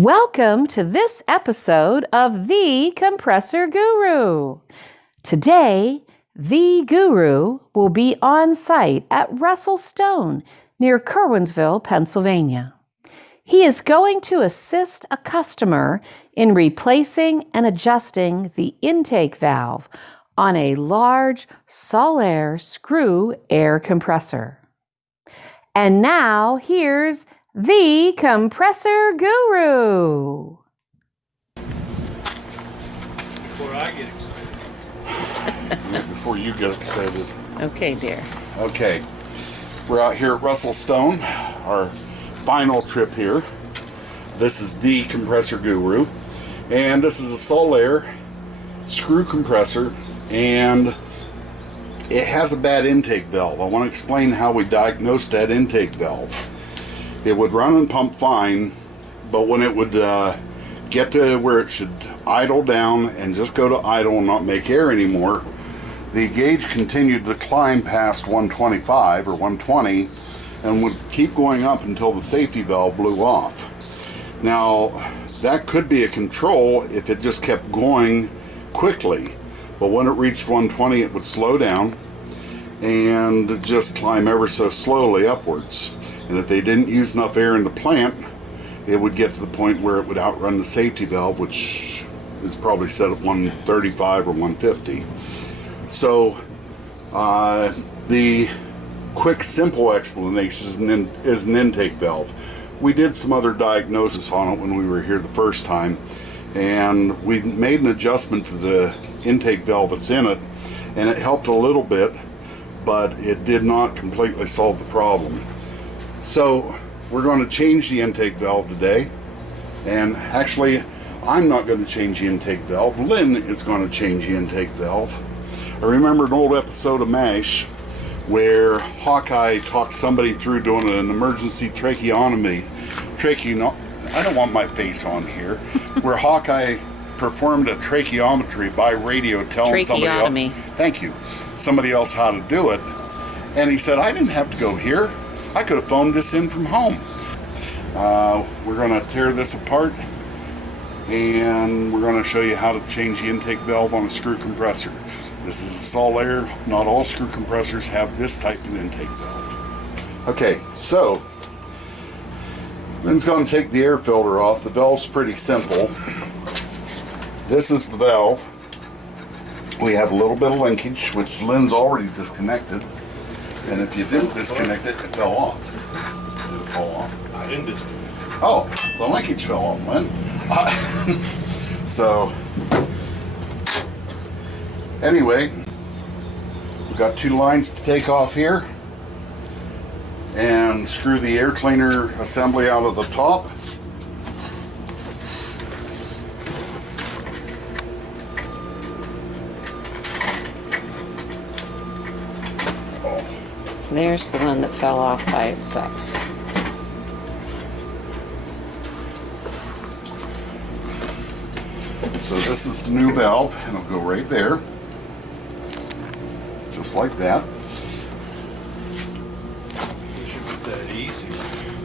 Welcome to this episode of The Compressor Guru. Today, the Guru will be on site at Russell Stone near Curwensville, Pennsylvania. He is going to assist a customer in replacing and adjusting the intake valve on a large Sullair screw air compressor. And now, here's the Compressor Guru. Before I get excited. Before you get excited. Okay, dear. Okay. We're out here at Russell Stone, our final trip here. This is the Compressor Guru. And this is a Sullair screw compressor. And it has a bad intake valve. I want to explain how we diagnosed that intake valve. It would run and pump fine, but when it would get to where it should idle down and just go to idle and not make air anymore, the gauge continued to climb past 125 or 120 and would keep going up until the safety valve blew off. Now, that could be a control if it just kept going quickly, but when it reached 120 it would slow down and just climb ever so slowly upwards. And if they didn't use enough air in the plant, it would get to the point where it would outrun the safety valve, which is probably set at 135 or 150. So the quick, simple explanation is an intake valve. We did some other diagnosis on it when we were here the first time, and we made an adjustment to the intake valve that's in it, and it helped a little bit, but it did not completely solve the problem. So we're going to change the intake valve today, and actually I'm not going to change the intake valve. Lynn is going to change the intake valve. I remember an old episode of MASH where Hawkeye talked somebody through doing an emergency tracheotomy. I don't want my face on here. Where Hawkeye performed a tracheometry by radio telling somebody else, thank you, somebody else how to do it. And he said, I didn't have to go here. I could have phoned this in from home. We're going to tear this apart, and we're going to show you how to change the intake valve on a screw compressor. This is a Sullair. Not all screw compressors have this type of intake valve. Okay, so Lynn's going to take the air filter off. The valve's pretty simple. This is the valve. We have a little bit of linkage, which Lynn's already disconnected. And if you didn't disconnect it, it fell off. Did it fall off? I didn't disconnect. Oh, the linkage fell off, Lynn. So, anyway, we've got two lines to take off here. And screw the air cleaner assembly out of the top. There's the one that fell off by itself. So this is the new valve, and it'll go right there. Just like that. Wish it was that easy.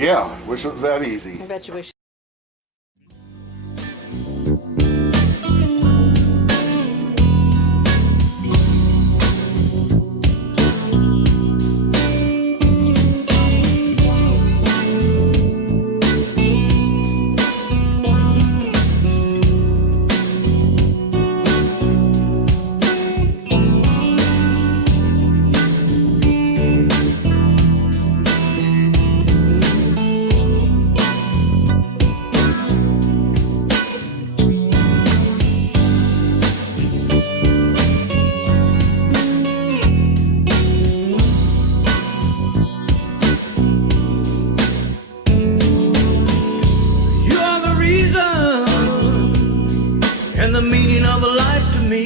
Yeah, wish it was that easy. I bet you wish. And the meaning of a life to me.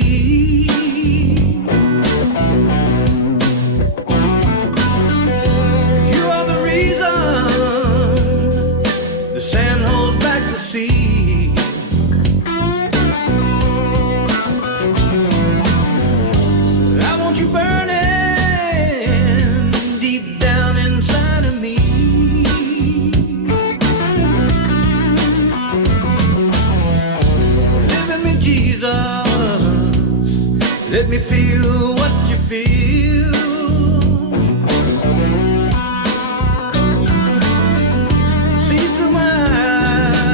You are the reason the sand holds back the sea. I want you burning deep down inside of me. Let me feel what you feel. See through my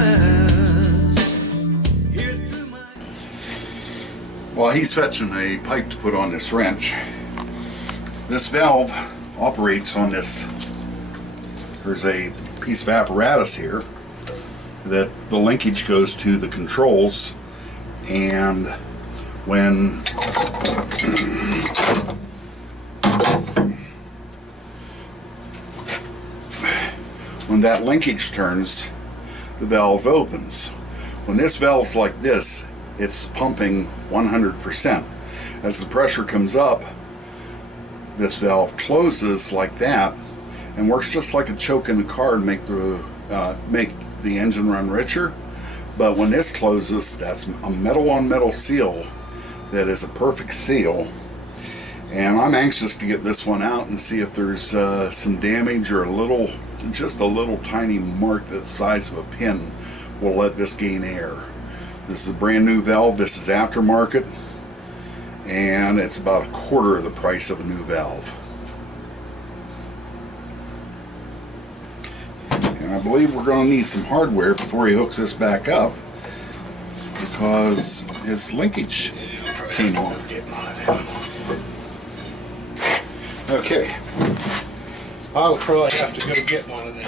eyes, hear through my... While he's fetching a pipe to put on this wrench, this valve operates on this. There's a piece of apparatus here that the linkage goes to the controls, and when that linkage turns, the valve opens. When this valve's like this, it's pumping 100%. As the pressure comes up, this valve closes like that and works just like a choke in the car to make the engine run richer. But when this closes, that's a metal on metal seal that is a perfect seal. And I'm anxious to get this one out and see if there's some damage or just a little tiny mark the size of a pin will let this gain air. This is a brand new valve. This is aftermarket, and it's about a quarter of the price of a new valve. And I believe we're going to need some hardware before he hooks this back up, because his linkage came off. Okay. I'll probably have to go get one of them.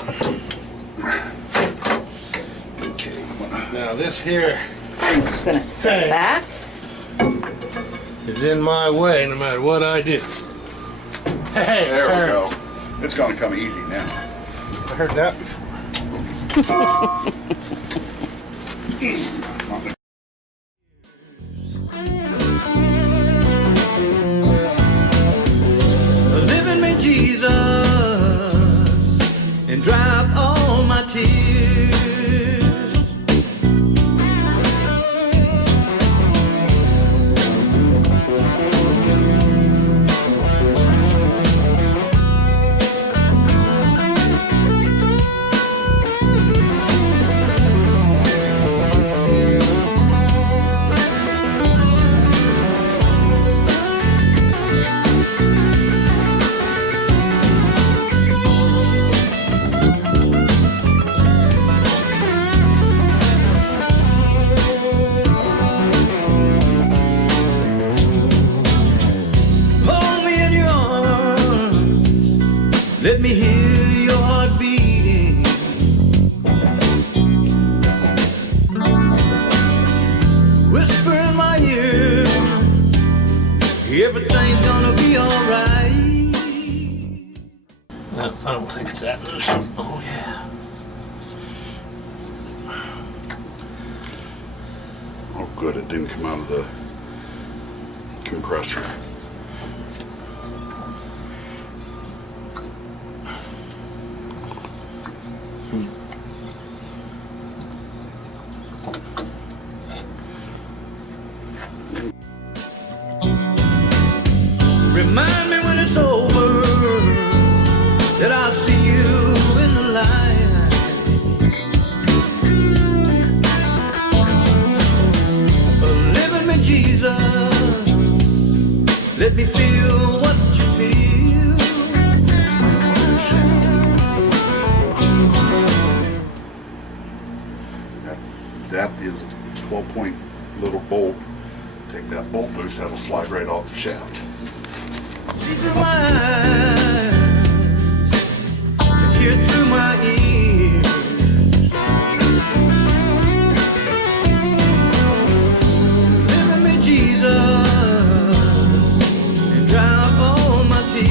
Okay. Now this here I'm just gonna step Hey. back. is in my way no matter what I do. Hey, There we turn. go. It's going to come easy now. I heard that before. Live in me, Jesus, and dry up all my tears. Hold me in your arms, let me hear your heart beating. Whisper in my ear, everything's gonna be alright. I don't think it's that loose. Oh yeah. Oh, good. It didn't come out of the compressor. Remind me when it's over that I'll see you in the light. Live in me, Jesus, let me feel what you feel. That is a 12-point little bolt. Take that bolt loose, that'll slide right off the shaft. See through my eyes, hear through my ears. Live in me, Jesus, and dry up all my tears.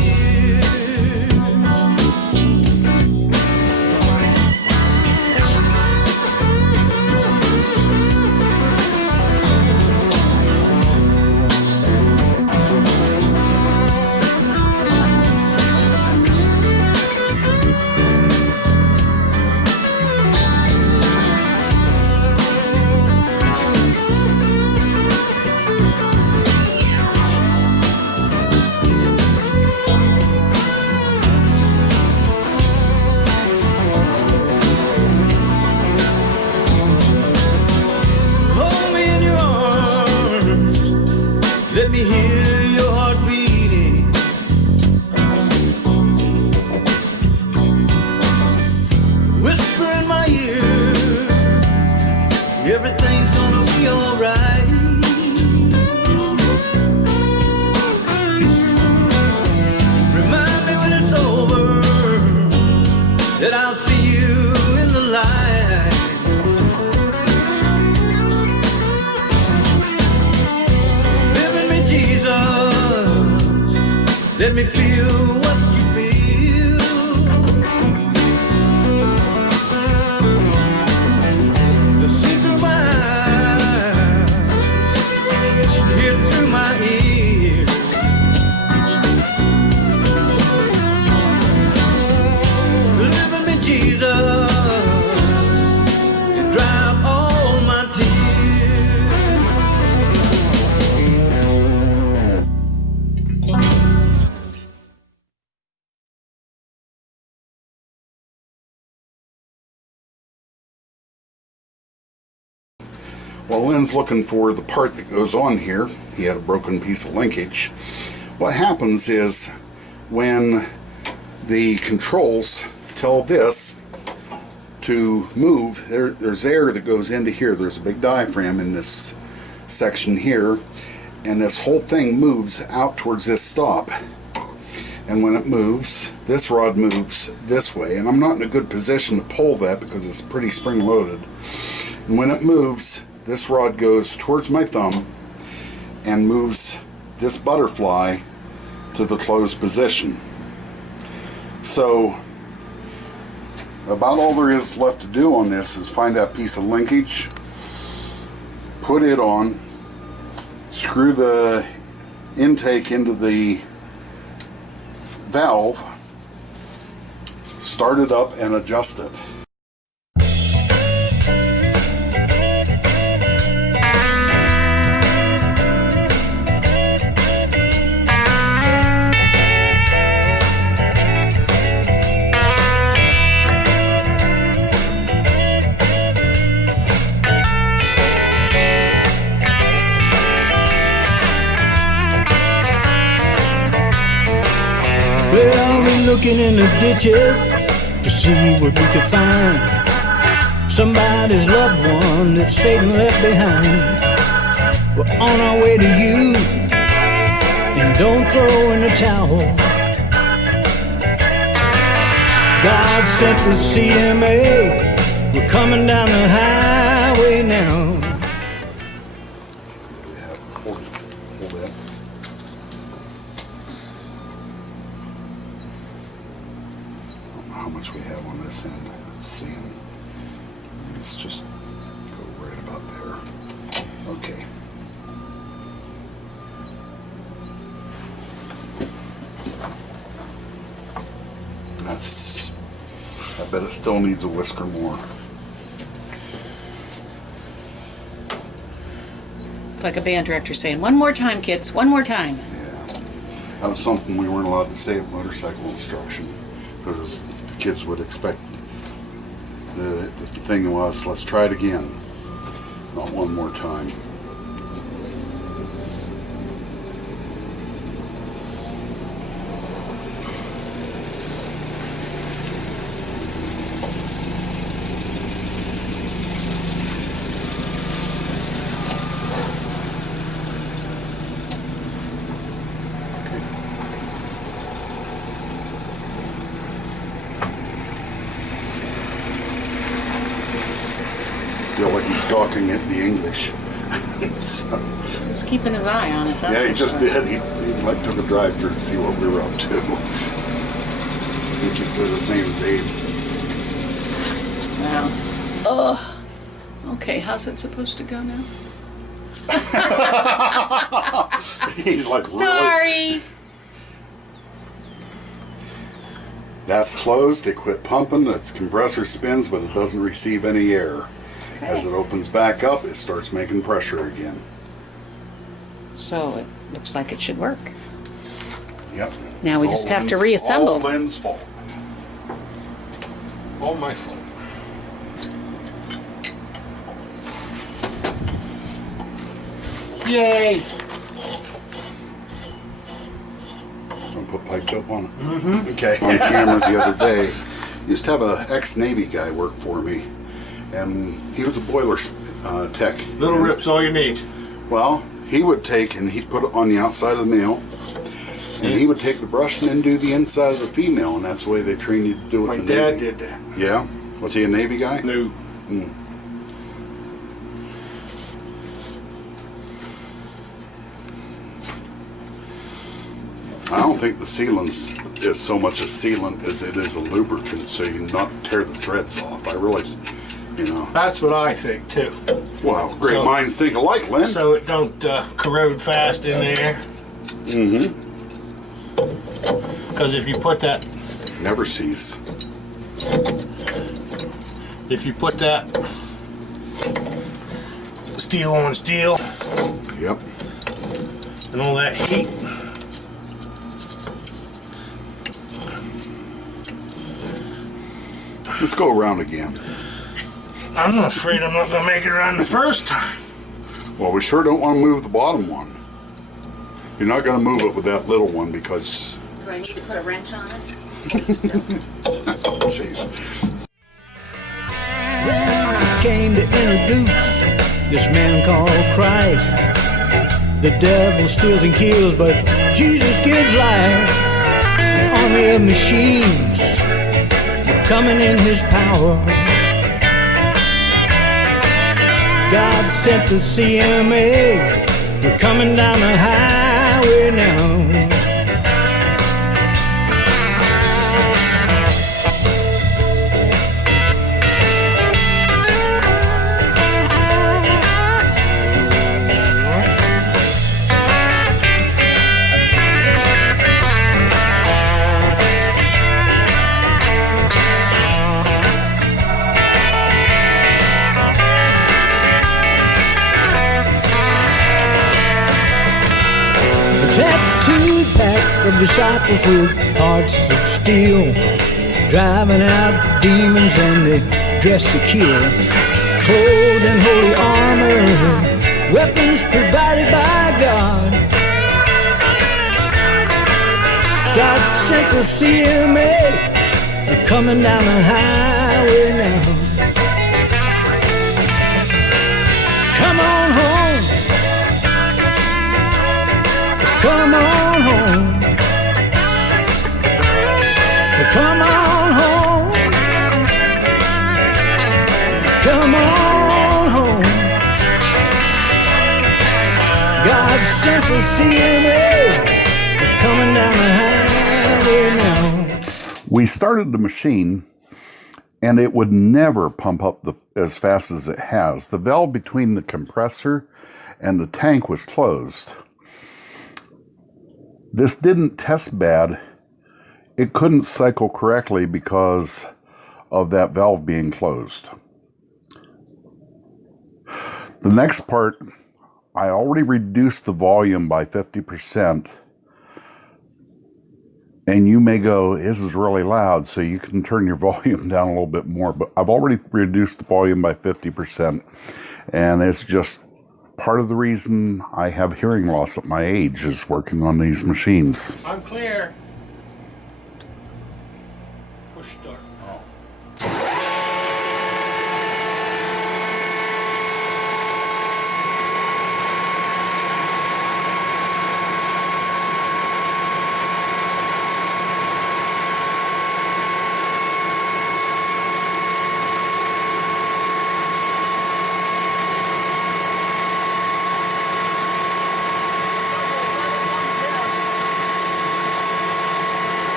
everything's gonna be alright. Remind me when it's over that I'll see you in the light. Live in me, Jesus, let me feel what you feel. The see through my eyes, hear through my ears. Live in me, Jesus, and dry up all my tears. While Lynn's looking for the part that goes on here, he had a broken piece of linkage. What happens is when the controls tell this to move, there's air that goes into here. There's a big diaphragm in this section here, and this whole thing moves out towards this stop. And when it moves, this rod moves this way, and I'm not in a good position to pull that because it's pretty spring-loaded. And when it moves, this rod goes towards my thumb and moves this butterfly to the closed position. So about all there is left to do on this is find that piece of linkage, put it on, screw the intake into the valve, start it up and adjust it. Well, we're looking in the ditches to see what we could find. Somebody's loved one that Satan left behind. We're on our way to you, and don't throw in the towel. God sent the CMA. We're coming down the highway now. Hold that. How much we have on this end. Let's see. Let's just go right about there. Okay. That's, I bet it still needs a whisker more. It's like a band director saying, "One more time, kids, one more time." Yeah. That was something we weren't allowed to say at motorcycle instruction because the kids would expect the thing was, let's try it again, not one more time. Feel like he's talking in the English. So, He's keeping his eye on us. That's yeah, he for just sure. did. He like took a drive through to see what we were up to. I think he said his name is Abe. Wow. Ugh. Okay, how's it supposed to go now? He's like, really? Sorry. That's closed. It quit pumping. Its compressor spins, but it doesn't receive any air. As it opens back up, it starts making pressure again. So it looks like it should work. Yep. Now we It's just all have to Lynn's- reassemble. All Lynn's fault. All my fault. Yay! So put pipe dope on it. Mm-hmm. Okay. On camera the other day, used to have a ex-Navy guy work for me, and he was a boiler tech. Little rip's all you need. Well, he would take and he'd put it on the outside of the male, and he would take the brush and then do the inside of the female, and that's the way they train you to do it. My in the dad Navy. did that. Yeah? Was he a Navy guy? No. I don't think the sealant's is so much a sealant as it is a lubricant, so you not tear the threads off. I really, That's what I think too. Wow, great minds think alike, Lynn. So it don't corrode fast in there. Mm-hmm. Because if you put that, Never cease. if you put that steel on steel Yep. and all that heat, Let's go around again. I'm afraid I'm not going to make it around the first time. Well, we sure don't want to move the bottom one. You're not going to move it with that little one because... Do I need to put a wrench on it? Oh, jeez. Came to introduce this man called Christ. The devil steals and kills, but Jesus gives life. An army of machines coming in his power. God sent the CMA. We're coming down the highway now. Tattooed pack of disciples with hearts of steel, driving out demons and they dress to kill. Clothed in holy armor, weapons provided by God. God sent the CMA, they're coming down the highway now. Come on home. Come on home. Come on home. Come on home. God sent the CMA. They're coming down the highway now. We started the machine, and it would never pump up as fast as it has. The valve between the compressor and the tank was closed. This didn't test bad. It couldn't cycle correctly because of that valve being closed. The next part, I already reduced the volume by 50%. And you may go, this is really loud, so you can turn your volume down a little bit more. But I've already reduced the volume by 50%. And it's just part of the reason I have hearing loss at my age is working on these machines. I'm clear. Push start.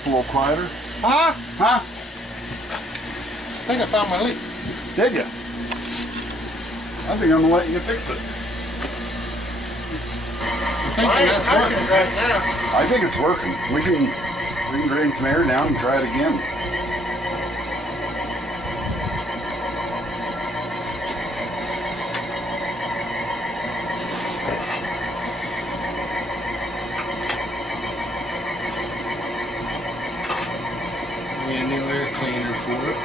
That's a little quieter. Huh? Huh? I think I found my leak. Did you? I think I'm gonna let you fix it. I think that's working right now. I think it's working. We can drain some air down and try it again. Need a new air cleaner for it.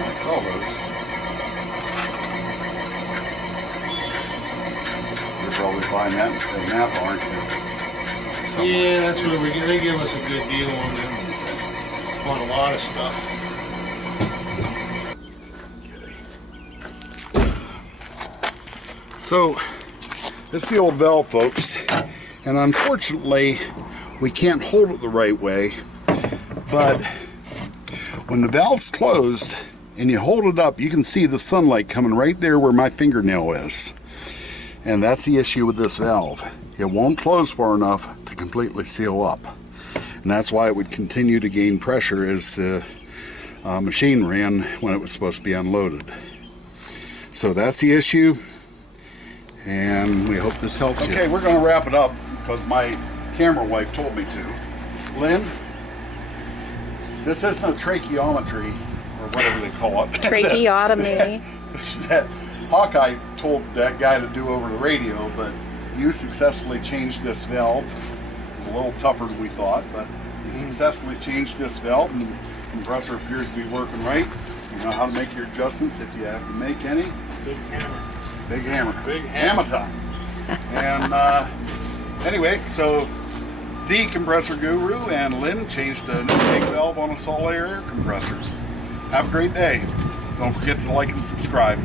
I saw those. You're probably buying that in Napa, aren't you? Somewhere. Yeah, that's where they give us a good deal on them. On a lot of stuff. Okay. So, this is the old valve, folks, and unfortunately, we can't hold it the right way, but when the valve's closed and you hold it up, you can see the sunlight coming right there where my fingernail is. And that's the issue with this valve. It won't close far enough to completely seal up. And that's why it would continue to gain pressure as the machine ran when it was supposed to be unloaded. So that's the issue, and we hope this helps you. Okay, we're going to wrap it up because my camera wife told me to. Lynn, this isn't a tracheometry, or whatever they call it. Tracheotomy. That Hawkeye told that guy to do over the radio, but you successfully changed this valve. It was a little tougher than we thought, but you successfully changed this valve, and the compressor appears to be working right. You know how to make your adjustments if you have to make any. Big hammer. Big hammer. Big hammer. Hammer time. And anyway, so the Compressor Guru and Lynn changed an intake valve on a Sullair air compressor. Have a great day. Don't forget to like and subscribe.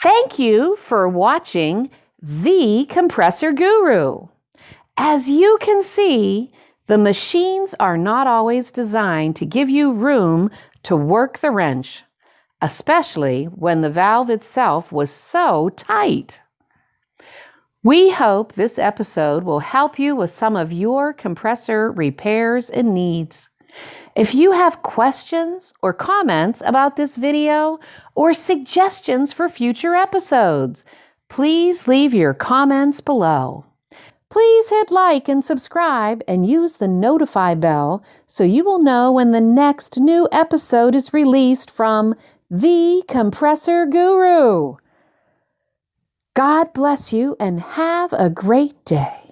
Thank you for watching The Compressor Guru. As you can see, the machines are not always designed to give you room to work the wrench, especially when the valve itself was so tight. We hope this episode will help you with some of your compressor repairs and needs. If you have questions or comments about this video or suggestions for future episodes, please leave your comments below. Please hit like and subscribe and use the notify bell so you will know when the next new episode is released from The Compressor Guru. God bless you and have a great day.